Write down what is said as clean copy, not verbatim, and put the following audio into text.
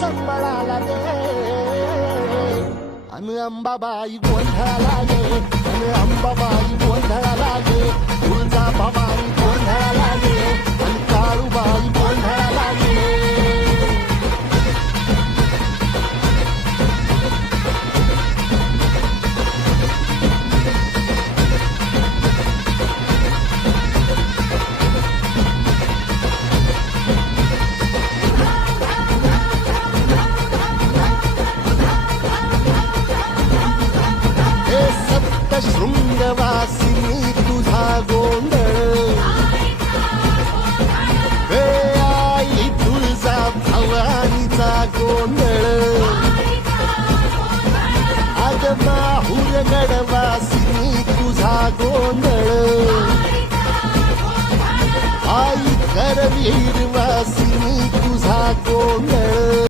संबळाला गे अन अंबाबाई गोंधळाला गे अन अंबाबाई गोंधळाला गे तुळजाभवानी गोंधळाला गे अन काळूबाई गोंधळाला गे शृंगवासिनी तुझा गोंधळ हे आई तुळजा भवानीचा गोंधळ अग माहूर गडवासिनी तुझा गोंधळ आई करवीर वासिनी तुझा गोंधळ